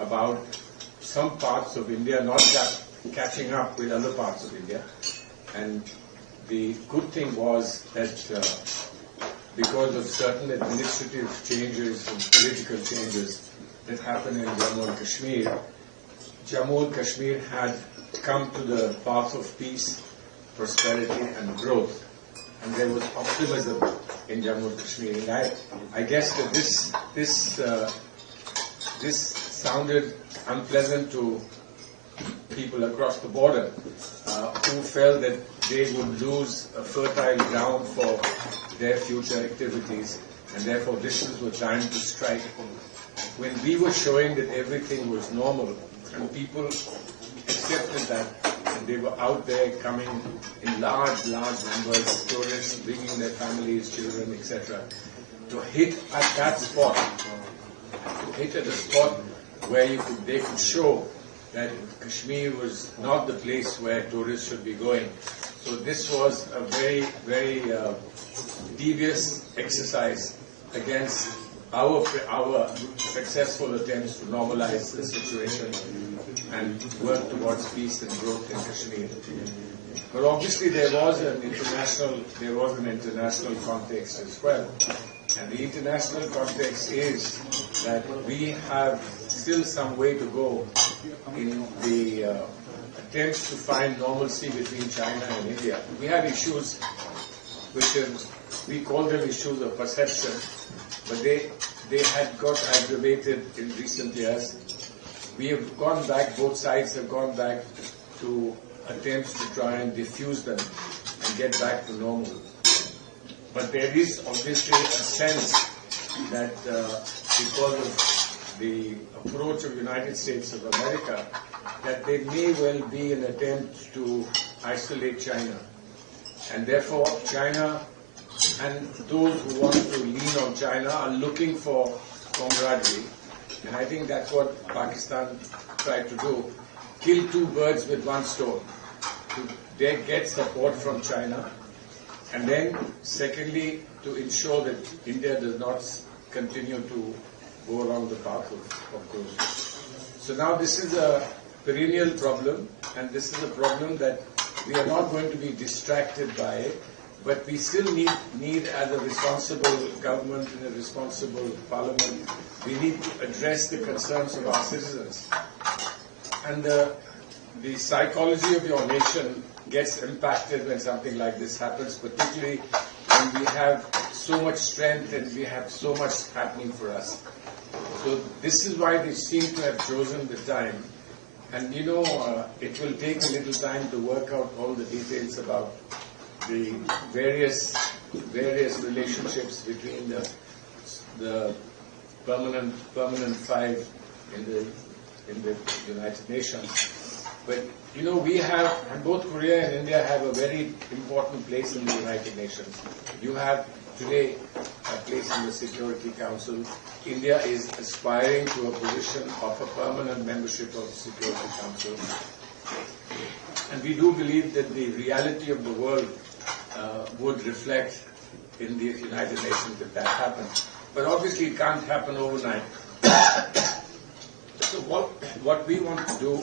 about some parts of India not catching up with other parts of India. And the good thing was that because of certain administrative changes and political changes that happened in Jammu and Kashmir, Jammu and Kashmir had come to the path of peace, prosperity and growth. And there was optimism in Jammu and Kashmir. And I guess that this sounded unpleasant to people across the border who felt that they would lose a fertile ground for their future activities, and therefore this was the time to strike. When we were showing that everything was normal and people accepted that, and they were out there coming in large numbers, tourists bringing their families, children, etc., to hit at that spot, to hit at a spot where they could show that Kashmir was not the place where tourists should be going. So this was a very devious exercise against our successful attempts to normalize the situation and work towards peace and growth in Kashmir. But obviously there was an international context as well. And the international context is that we have still some way to go in the attempts to find normalcy between China and India. We have issues we call them issues of perception, but they had got aggravated in recent years. We have gone back, both sides have gone back to attempts to try and diffuse them and get back to normal. But there is obviously a sense that because of the approach of the United States of America, that there may well be an attempt to isolate China. And therefore China and those who want to lean on China are looking for camaraderie. And I think that's what Pakistan tried to do. Kill two birds with one stone. To get support from China. And then, secondly, to ensure that India does not continue to go along the path of growth. So now this is a perennial problem, and this is a problem that we are not going to be distracted by it, but we still need as a responsible government and a responsible parliament, we need to address the concerns of our citizens. And the psychology of your nation gets impacted when something like this happens, particularly when we have so much strength and we have so much happening for us. So this is why they seem to have chosen the time. And it will take a little time to work out all the details about the various relationships between the permanent five in the United Nations. But we have, and both Korea and India have a very important place in the United Nations. You have today a place in the Security Council. India is aspiring to a position of a permanent membership of the Security Council. And we do believe that the reality of the world would reflect in the United Nations if that happens. But obviously it can't happen overnight. So what we want to do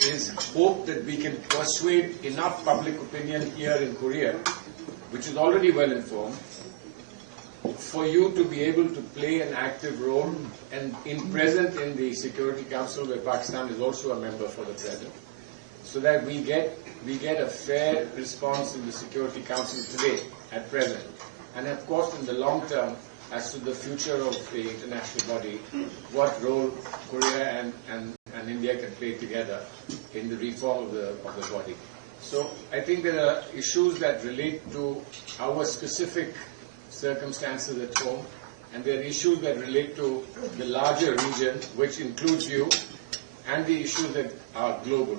is hope that we can persuade enough public opinion here in Korea, which is already well informed, for you to be able to play an active role and present in the Security Council, where Pakistan is also a member for the present, so that we get a fair response in the Security Council today, at present, and of course in the long term as to the future of the international body, what role Korea and India can play together in the reform of the body. So I think there are issues that relate to our specific circumstances at home, and there are issues that relate to the larger region, which includes you, and the issues that are global.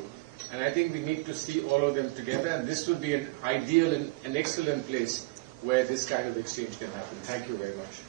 And I think we need to see all of them together, and this would be an ideal and an excellent place where this kind of exchange can happen. Thank you very much.